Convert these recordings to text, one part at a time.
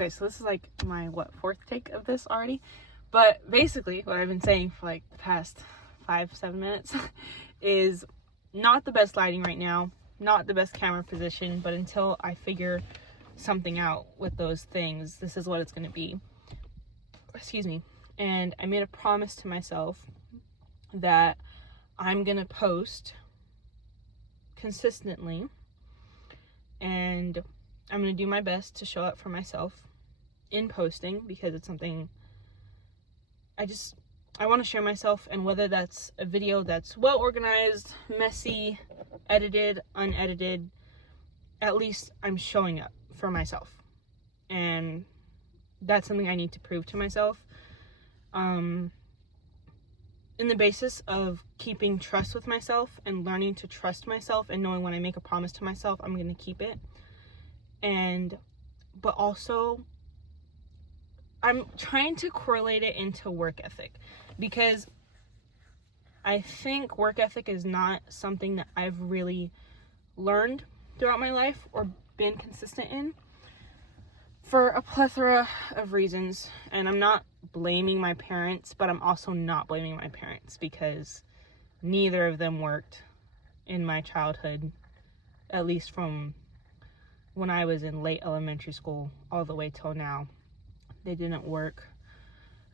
Okay, so this is like my, fourth take of this already? But basically, what I've been saying for like the past 5-7 minutes is not the best lighting right now, not the best camera position, but until I figure something out with those things, this is what it's going to be. Excuse me. And I made a promise to myself that I'm going to post consistently, and I'm going to do my best to show up for myself in posting, because it's something I want to share myself, and whether that's a video that's well organized, messy, edited, unedited, at least I'm showing up for myself. And that's something I need to prove to myself. In the basis of keeping trust with myself and learning to trust myself and knowing when I make a promise to myself, I'm going to keep it. But also, I'm trying to correlate it into work ethic, because I think work ethic is not something that I've really learned throughout my life or been consistent in for a plethora of reasons. And I'm not blaming my parents, but I'm also not blaming my parents, because neither of them worked in my childhood, at least from when I was in late elementary school all the way till now. They didn't work.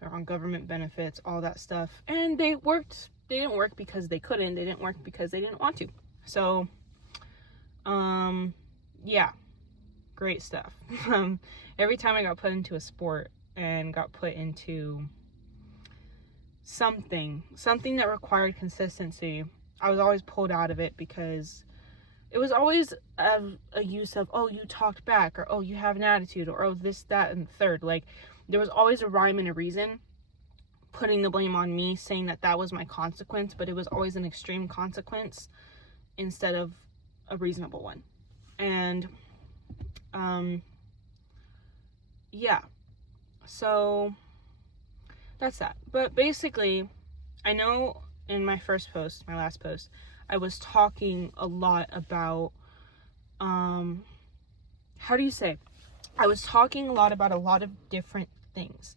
They're on government benefits, all that stuff. And they didn't work because they couldn't. They didn't work because they didn't want to. So, yeah, great stuff. Every time I got put into a sport and got put into something that required consistency, I was always pulled out of it, because it was always a use of, oh, you talked back, or oh, you have an attitude, or oh, this, that, and the third. Like, there was always a rhyme and a reason, putting the blame on me, saying that was my consequence, but it was always an extreme consequence instead of a reasonable one. And yeah, so that's that. But basically, I know in my last post, I was talking a lot about, I was talking a lot about a lot of different things.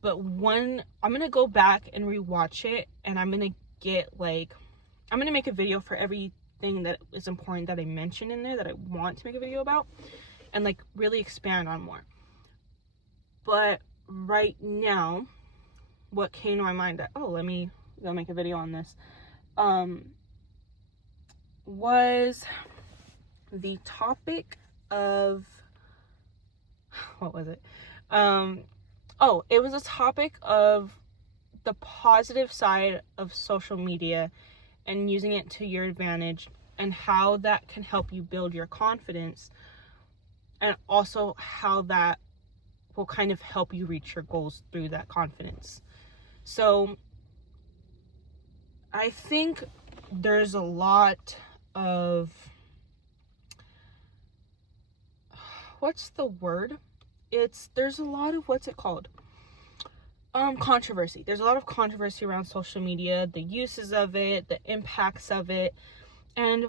But I'm going to go back and rewatch it, and I'm going to make a video for everything that is important that I mentioned in there that I want to make a video about, and like really expand on more. But right now, what came to my mind that, let me go make a video on this, was the topic of, what was it? It was a topic of the positive side of social media and using it to your advantage, and how that can help you build your confidence, and also how that will kind of help you reach your goals through that confidence. So I think there's a lot of, what's the word? There's a lot of, controversy. There's a lot of controversy around social media, the uses of it, the impacts of it, and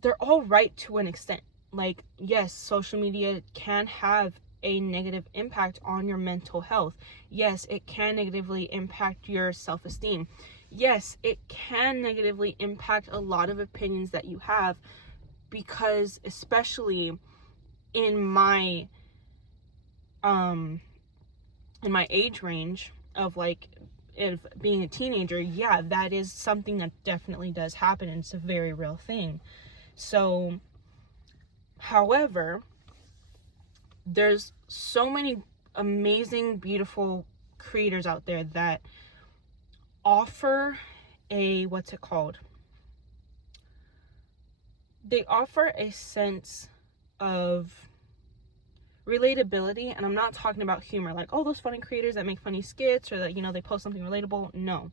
they're all right to an extent. Like, yes, social media can have a negative impact on your mental health. Yes, it can negatively impact your self-esteem. Yes, it can negatively impact a lot of opinions that you have, because especially in my age range of being a teenager, yeah, that is something that definitely does happen, and it's a very real thing. So, however, there's so many amazing, beautiful creators out there that offer they offer a sense of relatability. And I'm not talking about humor, like, those funny creators that make funny skits, or that, they post something relatable. No,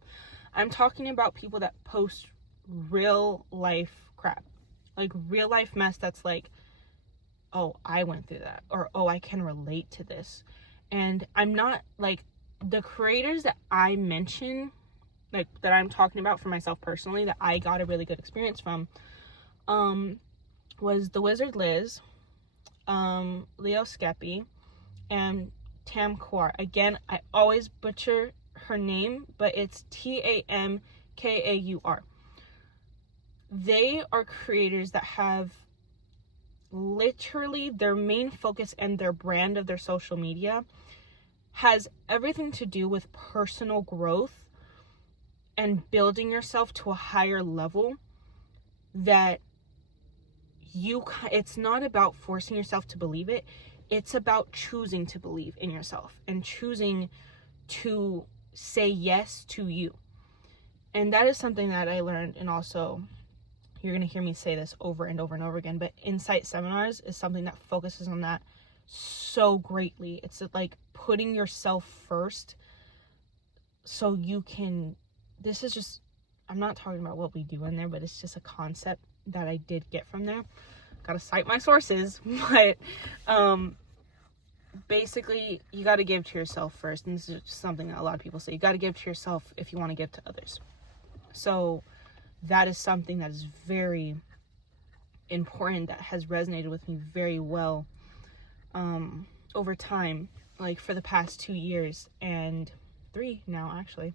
I'm talking about people that post real life crap, like real life mess that's like, oh, I went through that, or oh, I can relate to this. And I'm not, like, the creators that I mention, like, that I'm talking about for myself personally, that I got a really good experience from, was The Wizard Liz, Leo Skeppy, and Tamkaur. Again, I always butcher her name, but it's Tamkaur. They are creators that have literally their main focus and their brand of their social media has everything to do with personal growth and building yourself to a higher level, that it's not about forcing yourself to believe it. It's about choosing to believe in yourself and choosing to say yes to you. And that is something that I learned, and also you're going to hear me say this over and over and over again, but Insight Seminars is something that focuses on that so greatly. It's like putting yourself first so you can, this is just, I'm not talking about what we do in there, but it's just a concept that I did get from there. Gotta cite my sources, but basically you got to give to yourself first. And this is something that a lot of people say, you got to give to yourself if you want to give to others. So that is something that is very important, that has resonated with me very well over time, like for the past 2 years and 3 now actually.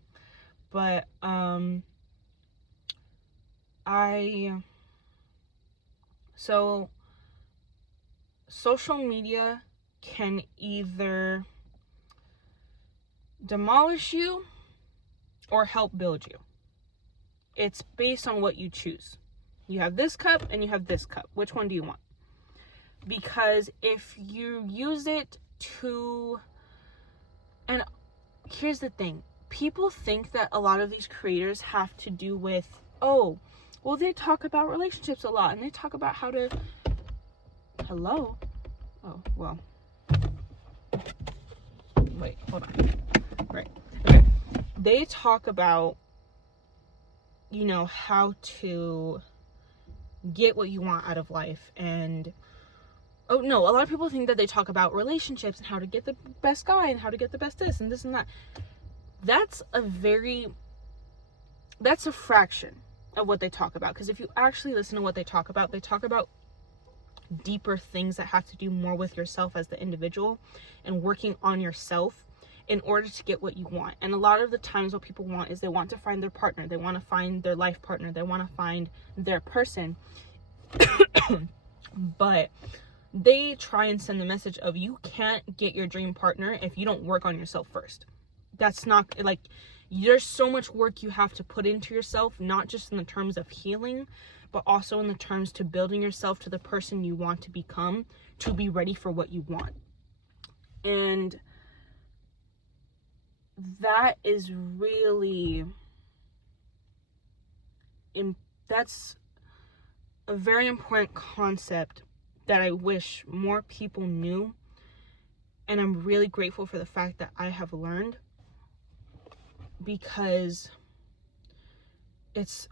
But so social media can either demolish you or help build you. It's based on what you choose. You have this cup and you have this cup. Which one do you want? Because if you use it to, and here's the thing, people think that a lot of these creators have to do with, oh, well, they talk about relationships a lot and they talk about how to, hello? Oh, well, wait, hold on. Right. Okay. They talk about, you know, how to get what you want out of life. And oh no, a lot of people think that they talk about relationships and how to get the best guy and how to get the best this and this and that. That's a fraction of what they talk about. Because if you actually listen to what they talk about deeper things that have to do more with yourself as the individual and working on yourself in order to get what you want. And a lot of the times what people want is they want to find their partner, they want to find their life partner, they want to find their person. But they try and send the message of, you can't get your dream partner if you don't work on yourself first. That's not, like, there's so much work you have to put into yourself, not just in the terms of healing, but also in the terms to building yourself to the person you want to become, to be ready for what you want. And that is really, that's a very important concept that I wish more people knew. And I'm really grateful for the fact that I have learned, because it's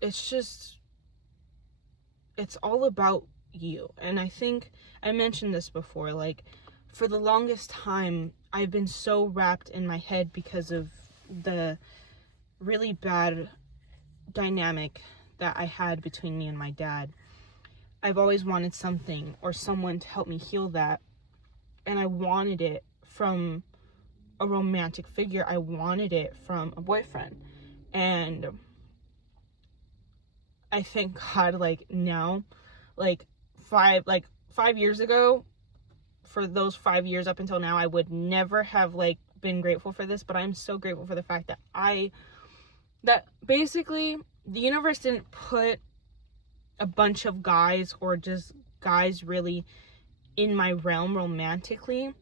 all about you. And I think I mentioned this before, like, for the longest time I've been so wrapped in my head because of the really bad dynamic that I had between me and my dad. I've always wanted something or someone to help me heal that, and I wanted it from a romantic figure. I wanted it from a boyfriend. And I thank God, like, now, like 5 years ago, for those 5 years up until now, I would never have, like, been grateful for this, but I'm so grateful for the fact that basically the universe didn't put a bunch of guys, or just guys really, in my realm romantically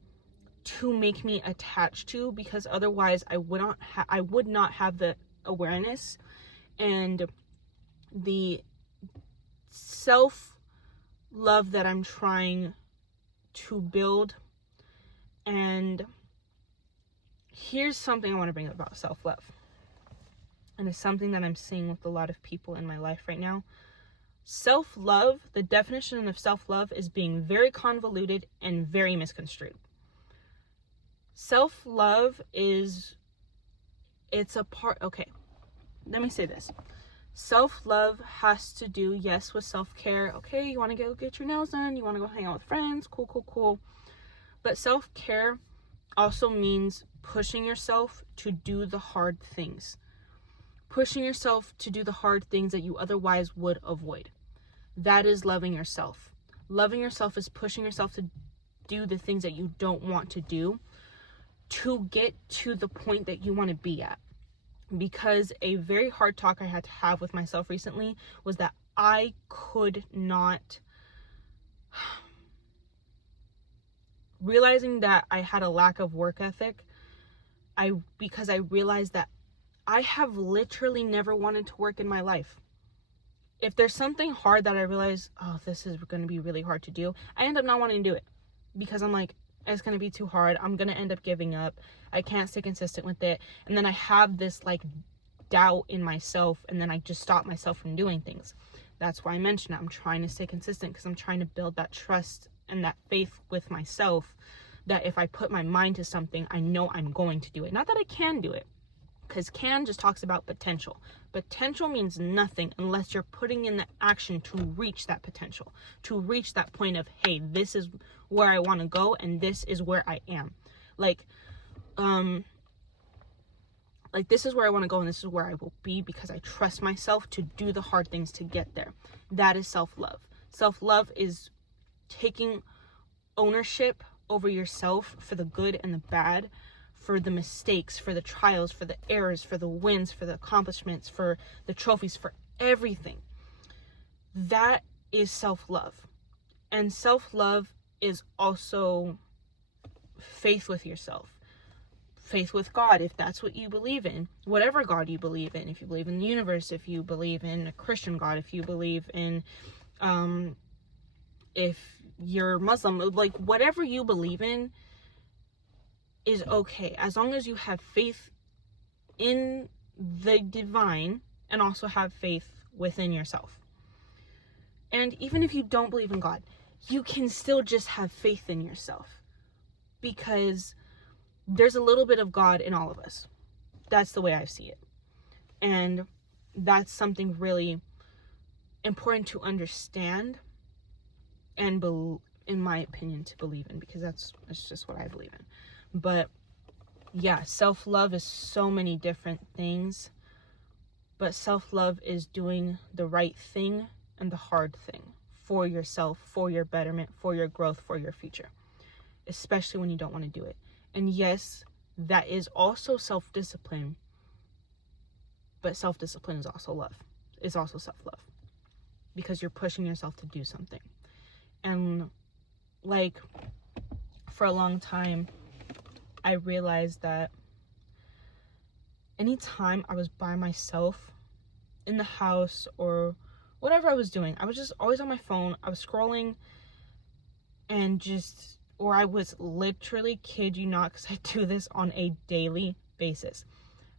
to make me attached to, because otherwise I would not have the awareness and the self-love that I'm trying to build. And here's something I want to bring up about self-love, and it's something that I'm seeing with a lot of people in my life right now. Self-love, the definition of self-love is being very convoluted and very misconstrued. Self-love is, it's a part, okay, let me say this. Self-love has to do, yes, with self-care. Okay, you want to go get your nails done, you want to go hang out with friends, cool. But self-care also means pushing yourself to do the hard things. Pushing yourself to do the hard things that you otherwise would avoid. That is loving yourself. Loving yourself is pushing yourself to do the things that you don't want to do to get to the point that you want to be at. Because a very hard talk I had to have with myself recently was that I could not, realizing that I had a lack of work ethic, because I realized that I have literally never wanted to work in my life. If there's something hard that I realize, oh, this is going to be really hard to do, I end up not wanting to do it because I'm like, it's going to be too hard. I'm going to end up giving up. I can't stay consistent with it. And then I have this like doubt in myself, and then I just stop myself from doing things. That's why I mentioned it. I'm trying to stay consistent because I'm trying to build that trust and that faith with myself that if I put my mind to something, I know I'm going to do it. Not that I can do it, because can just talks about potential. Potential means nothing unless you're putting in the action to reach that potential, to reach that point of, hey, this is where I want to go and this is where I am. Like this is where I want to go and this is where I will be because I trust myself to do the hard things to get there. That is self-love. Self-love is taking ownership over yourself for the good and the bad, for the mistakes, for the trials, for the errors, for the wins, for the accomplishments, for the trophies, for everything. That is self-love. And self-love is also faith with yourself. Faith with God, if that's what you believe in. Whatever God you believe in. If you believe in the universe, if you believe in a Christian God, if you believe in, if you're Muslim, like whatever you believe in is okay, as long as you have faith in the divine and also have faith within yourself. And even if you don't believe in God, you can still just have faith in yourself, because there's a little bit of God in all of us. That's the way I see it. And that's something really important to understand and in my opinion, to believe in, because that's just what I believe in. But yeah, self-love is so many different things, but self-love is doing the right thing and the hard thing for yourself, for your betterment, for your growth, for your future, especially when you don't want to do it. And yes, that is also self-discipline, but self-discipline is also love. It's also self-love, because you're pushing yourself to do something. And like for a long time, I realized that anytime I was by myself in the house or whatever I was doing, I was just always on my phone. I was scrolling and or I was literally, kid you not, because I do this on a daily basis,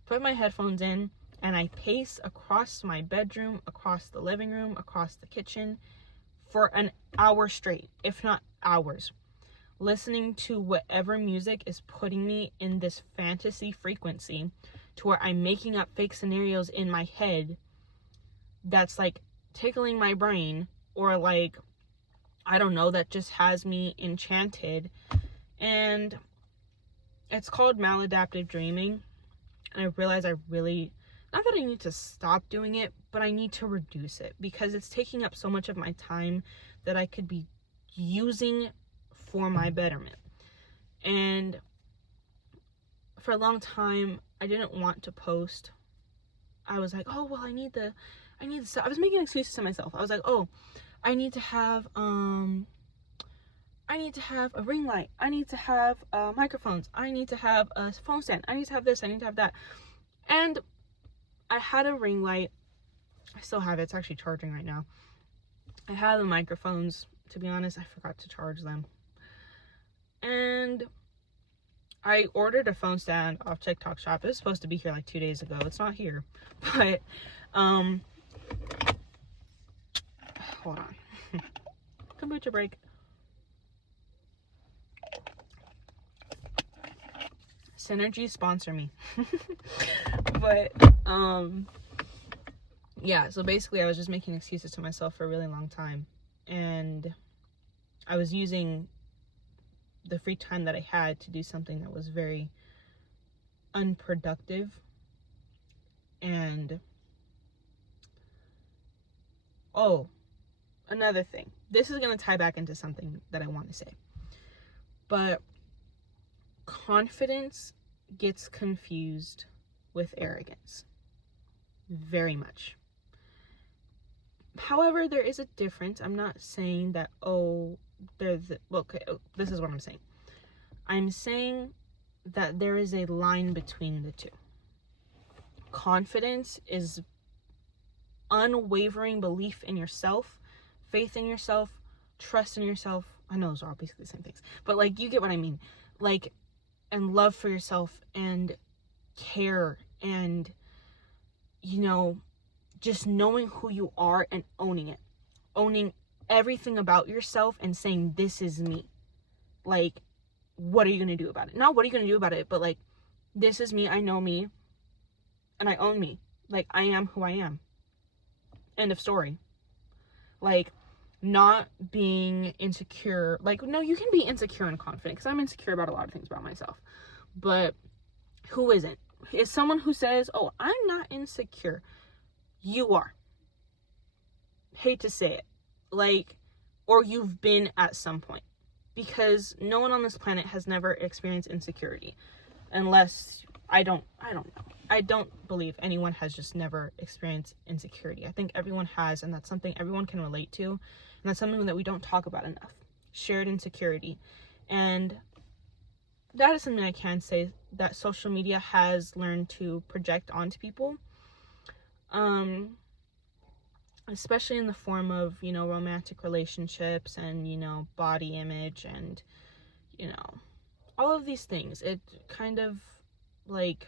put my headphones in and I pace across my bedroom, across the living room, across the kitchen for an hour straight, if not hours, listening to whatever music is putting me in this fantasy frequency to where I'm making up fake scenarios in my head that's like tickling my brain, or like, I don't know, that just has me enchanted. And it's called maladaptive dreaming. And I realize I really, not that I need to stop doing it, but I need to reduce it, because it's taking up so much of my time that I could be using for my betterment. And for a long time, I didn't want to post. I was like, oh, well, I need the stuff. I was making excuses to myself. I was like, oh, I need to have a ring light. I need to have microphones. I need to have a phone stand. I need to have this. I need to have that. And I had a ring light. I still have it. It's actually charging right now. I had the microphones. To be honest, I forgot to charge them. And I ordered a phone stand off TikTok Shop. It was supposed to be here like 2 days ago. It's not here. But, hold on. Kombucha break. Synergy, sponsor me. But, yeah, so basically I was just making excuses to myself for a really long time. And I was using the free time that I had to do something that was very unproductive. And another thing, this is going to tie back into something that I want to say, but confidence gets confused with arrogance very much. However, there is a difference. I'm not saying that this is what I'm saying. I'm saying that there is a line between the two. Confidence is unwavering belief in yourself, faith in yourself, trust in yourself. I know those are all basically the same things, but like, you get what I mean. Like, and love for yourself and care and, you know, just knowing who you are and owning it. Owning everything about yourself and saying, this is me. Like, what are you going to do about it? Not what are you going to do about it, but like, this is me, I know me, and I own me. Like, I am who I am. End of story. Like, not being insecure. Like, no, you can be insecure and confident, because I'm insecure about a lot of things about myself. But who isn't? Is someone who says, oh, I'm not insecure. You are. Hate to say it. Like, or you've been at some point. Because no one on this planet has never experienced insecurity. Unless, I don't know. I don't believe anyone has just never experienced insecurity. I think everyone has, and that's something everyone can relate to. And that's something that we don't talk about enough. Shared insecurity. And that is something I can say that social media has learned to project onto people. Especially in the form of, you know, romantic relationships and, you know, body image and, you know, all of these things. It kind of, like,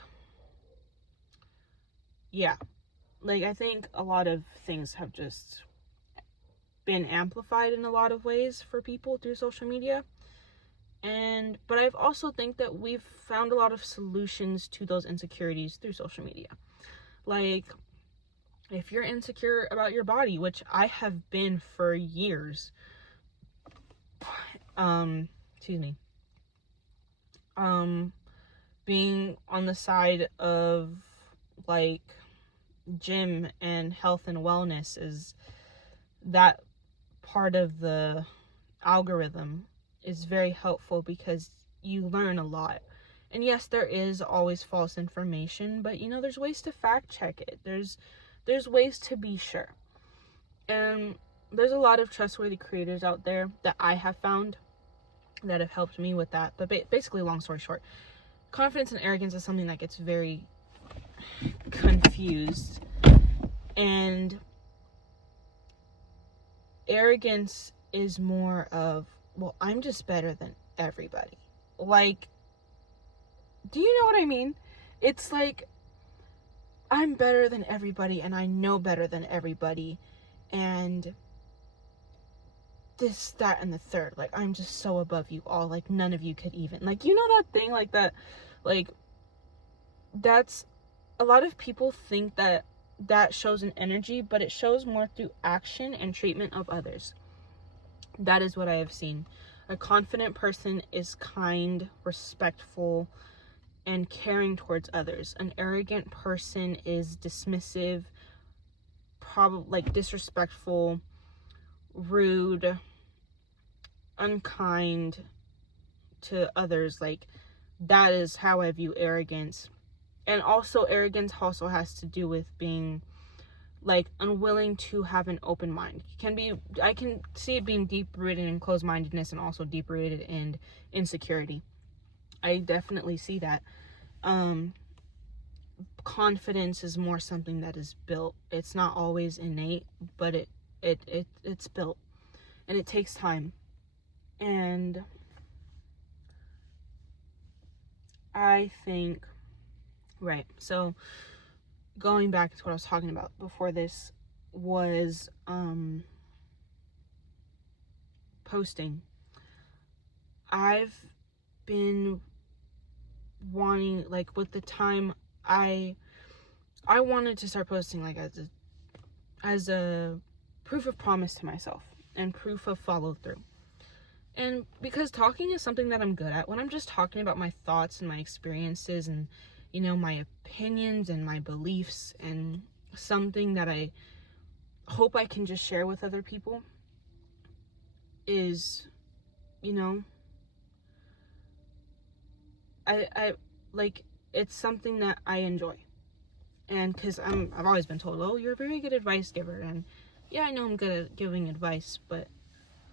yeah. Like, I think a lot of things have just been amplified in a lot of ways for people through social media. But I've also think that we've found a lot of solutions to those insecurities through social media. Like, if you're insecure about your body, which I have been for years, being on the side of, like, gym and health and wellness, is that part of the algorithm is very helpful because you learn a lot. And yes, there is always false information, but, you know, there's ways to fact check it. There's ways to be sure. And there's a lot of trustworthy creators out there that I have found that have helped me with that. But basically, long story short, confidence and arrogance is something that gets very confused. And arrogance is more of, well, I'm just better than everybody. Like, do you know what I mean? It's like, I'm better than everybody and I know better than everybody, and this, that, and the third. Like, I'm just so above you all. Like, none of you could even. Like, you know that thing? Like, that, like, that's, a lot of people think that shows an energy, but it shows more through action and treatment of others. That is what I have seen. A confident person is kind, respectful, and caring towards others. An arrogant person is dismissive, probably like disrespectful, rude, unkind to others. Like, that is how I view arrogance. And also, arrogance also has to do with being, like, unwilling to have an open mind. I can see it being deep-rooted in closed-mindedness and also deep-rooted in insecurity. I definitely see that. Confidence is more something that is built. It's not always innate, but it's built. And it takes time. And I think, right, so going back to what I was talking about before this was posting. I've been wanting, like, with the time, I wanted to start posting, like, as a proof of promise to myself and proof of follow through. And because talking is something that I'm good at, when I'm just talking about my thoughts and my experiences and, you know, my opinions and my beliefs and something that I hope I can just share with other people is, you know, I like, it's something that I enjoy. And because I've always been told, oh, you're a very good advice giver. And yeah, I know I'm good at giving advice, but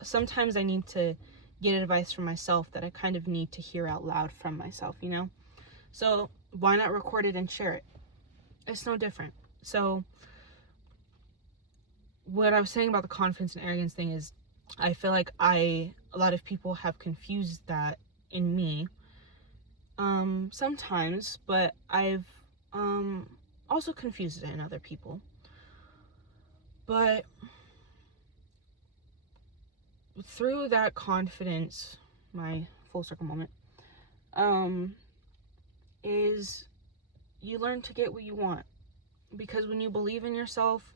sometimes I need to get advice from myself that I kind of need to hear out loud from myself, you know? So why not record it and share it? It's no different. So what I was saying about the confidence and arrogance thing is, I feel like a lot of people have confused that in me, sometimes, but I've, also confused it in other people. But through that confidence, my full circle moment, is you learn to get what you want. Because when you believe in yourself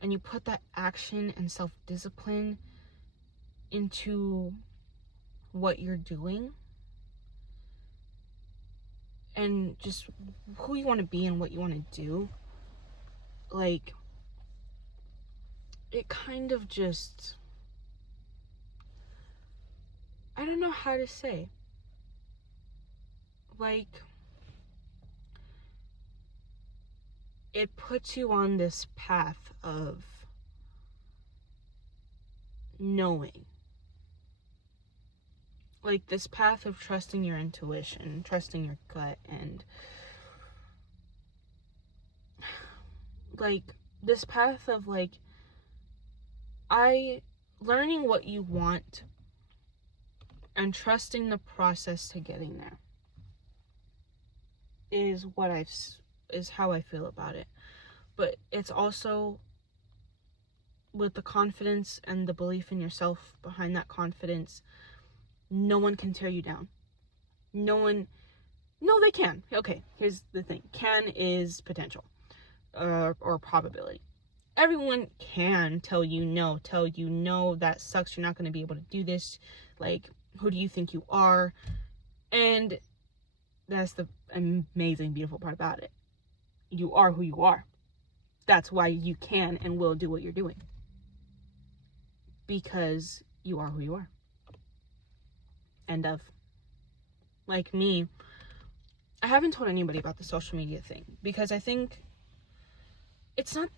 and you put that action and self-discipline into what you're doing and just who you want to be and what you want to do, like, it kind of just, I don't know how to say, like, it puts you on this path of knowing, like this path of trusting your intuition, trusting your gut, and like this path of like, learning what you want and trusting the process to getting there is is how I feel about it. But it's also with the confidence and the belief in yourself behind that confidence, no one can tear you down. No, they can. Okay, here's the thing. Can is potential, or probability. Everyone can tell you no, that sucks, you're not going to be able to do this, like, who do you think you are? And that's the amazing, beautiful part about it. You are who you are. That's why you can and will do what you're doing. Because you are who you are. End of. Like me, I haven't told anybody about the social media thing because I think it's not,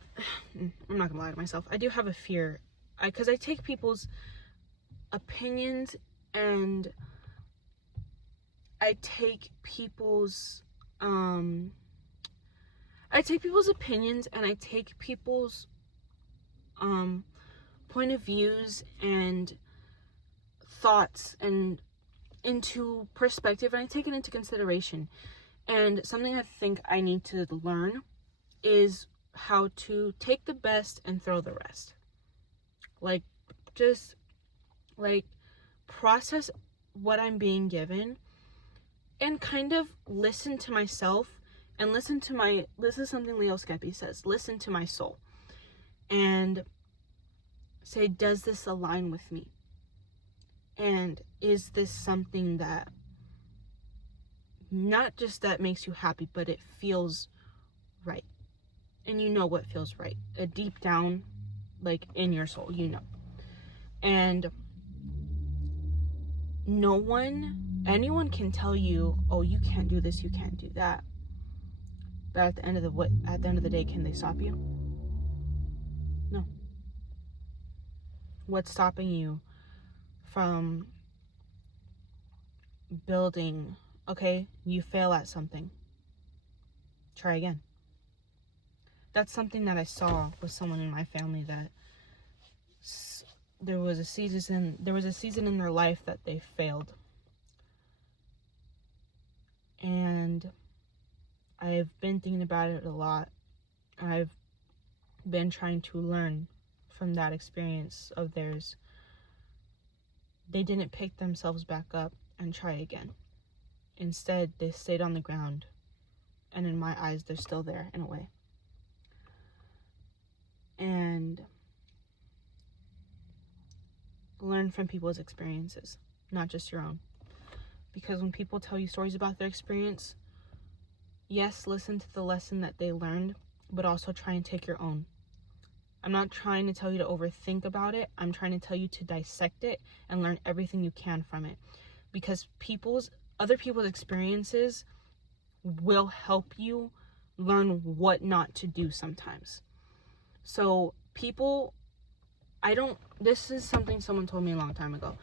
I'm not gonna lie to myself, I do have a fear, because I take people's opinions and I take people's opinions and I take people's point of views and thoughts and into perspective, and I take it into consideration. And something I think I need to learn is how to take the best and throw the rest. Like, just like process what I'm being given and kind of listen to myself and listen to something Leo Skepi says, listen to my soul and say, does this align with me? And is this something that not just that makes you happy, but it feels right? And you know what feels right. Deep down, like in your soul, you know. And anyone can tell you, oh, you can't do this, you can't do that. But at the end of the day, can they stop you? No. What's stopping you from building? Okay, you fail at something. Try again. That's something that I saw with someone in my family, that there was a season in their life that they failed. And I've been thinking about it a lot. I've been trying to learn from that experience of theirs. They didn't pick themselves back up and try again. Instead, they stayed on the ground. And in my eyes, they're still there in a way. And learn from people's experiences, not just your own. Because when people tell you stories about their experience, yes, listen to the lesson that they learned, but also try and take your own. I'm not trying to tell you to overthink about it. I'm trying to tell you to dissect it and learn everything you can from it. Because other people's experiences will help you learn what not to do sometimes. So this is something someone told me a long time ago,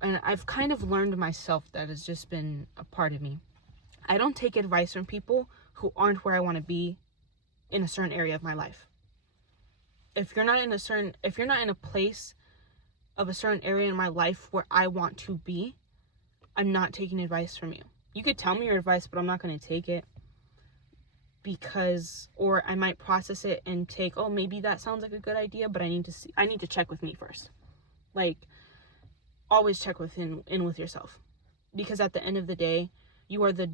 and I've kind of learned myself that has just been a part of me. I don't take advice from people who aren't where I want to be in a certain area of my life. If you're not in a place of a certain area in my life where I want to be, I'm not taking advice from you. You could tell me your advice, but I'm not going to take it, or I might process it and take, oh, maybe that sounds like a good idea, but I need to check with me first. Like, always check in with yourself, because at the end of the day, you are the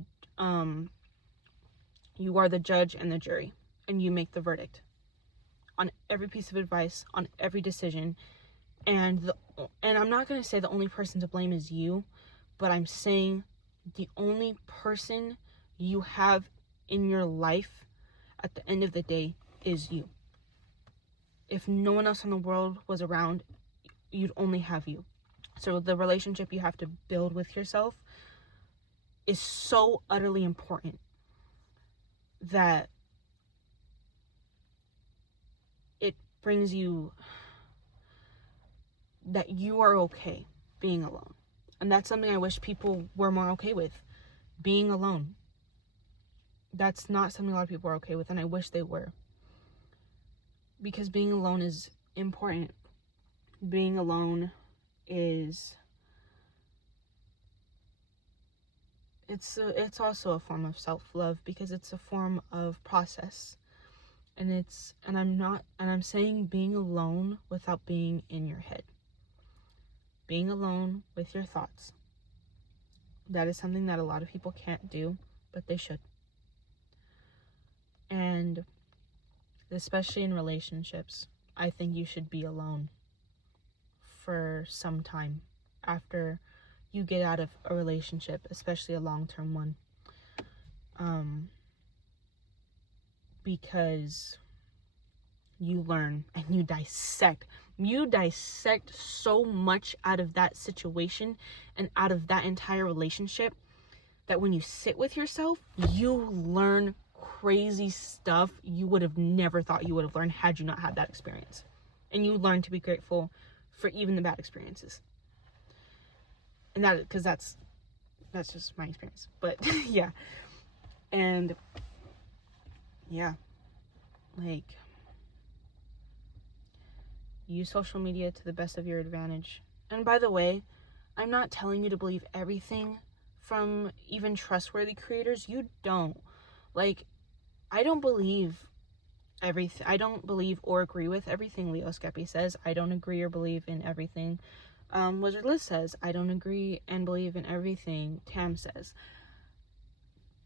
judge and the jury, and you make the verdict on every piece of advice, on every decision. And I'm not going to say the only person to blame is you, but I'm saying the only person you have in your life at the end of the day is you. If no one else in the world was around, you'd only have you. So the relationship you have to build with yourself is so utterly important that it brings you that you are okay being alone. And that's something I wish people were more okay with, being alone. That's not something a lot of people are okay with, and I wish they were. Because being alone is important. Being alone is... It's also a form of self-love, because it's a form of process. And I'm saying being alone without being in your head. Being alone with your thoughts. That is something that a lot of people can't do, but they should. And especially in relationships, I think you should be alone for some time after you get out of a relationship, especially a long-term one. Because you learn and you dissect so much out of that situation and out of that entire relationship, that when you sit with yourself, you learn crazy stuff you would have never thought you would have learned had you not had that experience. And you learn to be grateful for even the bad experiences. And because that's just my experience. But yeah. And yeah, like, use social media to the best of your advantage. And by the way, I'm not telling you to believe everything from even trustworthy creators. You don't. Like, I don't believe everything. I don't believe or agree with everything Leo Skeppy says. I don't agree or believe in everything Wizard Liz says. I don't agree and believe in everything Tam says.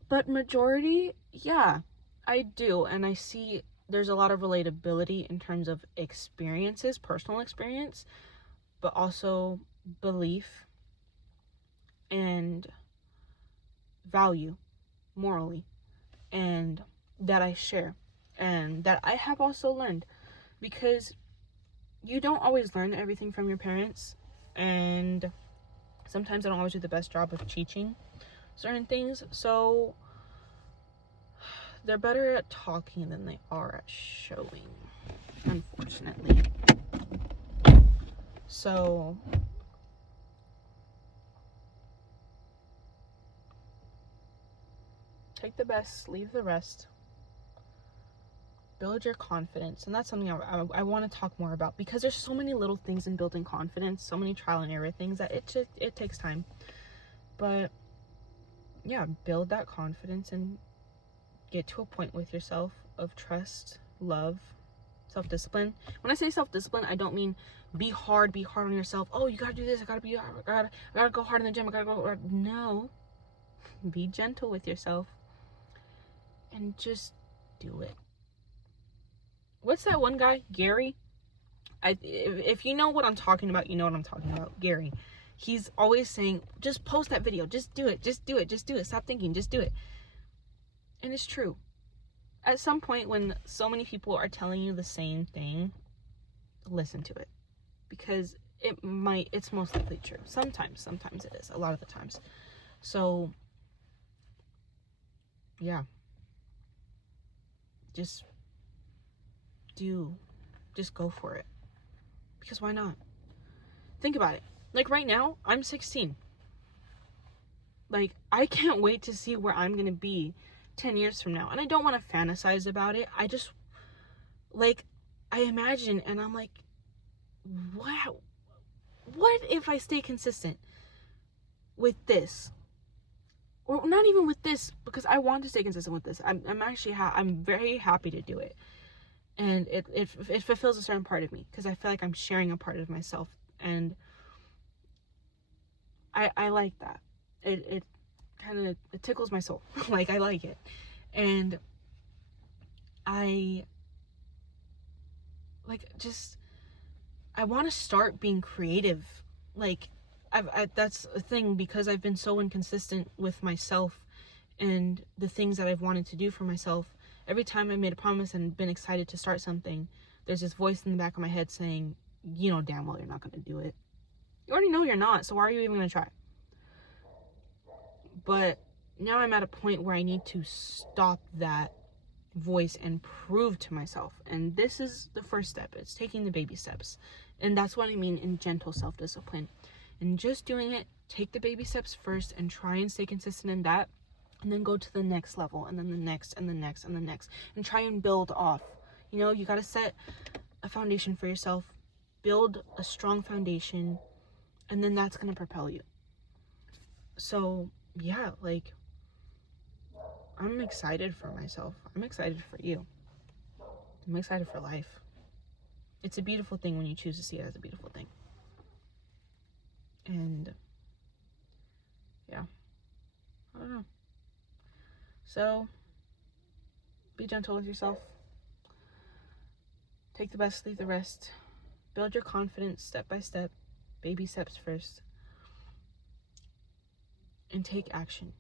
But majority, yeah, I do. And I see there's a lot of relatability in terms of experiences, personal experience, but also belief and value morally, and that I share, and that I have also learned, because you don't always learn everything from your parents, and sometimes they don't always do the best job of teaching certain things, so they're better at talking than they are at showing, unfortunately. So take the best, leave the rest. Build your confidence. And that's something I want to talk more about, because there's so many little things in building confidence, so many trial and error things, that it takes time. But yeah, build that confidence and get to a point with yourself of trust, love, self-discipline. When I say self-discipline, I don't mean be hard on yourself. Oh, you gotta do this, I gotta go hard in the gym, I gotta go hard. No. Be gentle with yourself and just do it. What's that one guy, Gary? If you know what I'm talking about, you know what I'm talking about. Gary, he's always saying, just post that video, just do it, just do it, just do it, stop thinking, just do it. And it's true. At some point, when so many people are telling you the same thing, listen to it, because it's most likely true. Sometimes it is, a lot of the times. So yeah, just go for it, because why not? Think about it. Like right now, I'm 16. Like, I can't wait to see where I'm gonna be 10 years from now. And I don't want to fantasize about it. I just, like, I imagine, and I'm like, wow, what if I stay consistent with this? Or not even with this, because I want to stay consistent with this. I'm actually, I'm very happy to do it. And it fulfills a certain part of me, because I feel like I'm sharing a part of myself. And I like that. It kind of, it tickles my soul. Like, I like it. And I want to start being creative. Like, that's a thing, because I've been so inconsistent with myself and the things that I've wanted to do for myself. Every time I made a promise and been excited to start something, there's this voice in the back of my head saying, you know damn well you're not going to do it. You already know you're not, so why are you even going to try? But now I'm at a point where I need to stop that voice and prove to myself. And this is the first step. It's taking the baby steps. And that's what I mean in gentle self-discipline. And just doing it, take the baby steps first and try and stay consistent in that. And then go to the next level, and then the next, and the next, and the next. And try and build off. You know, you got to set a foundation for yourself. Build a strong foundation. And then that's going to propel you. So, yeah, like, I'm excited for myself. I'm excited for you. I'm excited for life. It's a beautiful thing when you choose to see it as a beautiful thing. And yeah, I don't know. So be gentle with yourself. Take the best, leave the rest. Build your confidence step by step. Baby steps first. And take action.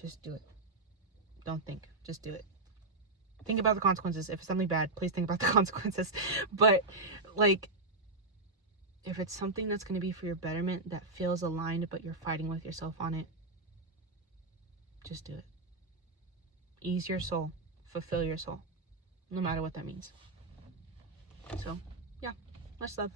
Just do it. Don't think. Just do it. Think about the consequences. If it's something bad, please think about the consequences. But, like, if it's something that's going to be for your betterment, that feels aligned, but you're fighting with yourself on it, just do it. Ease your soul. Fulfill your soul. No matter what that means. So, yeah. Much love.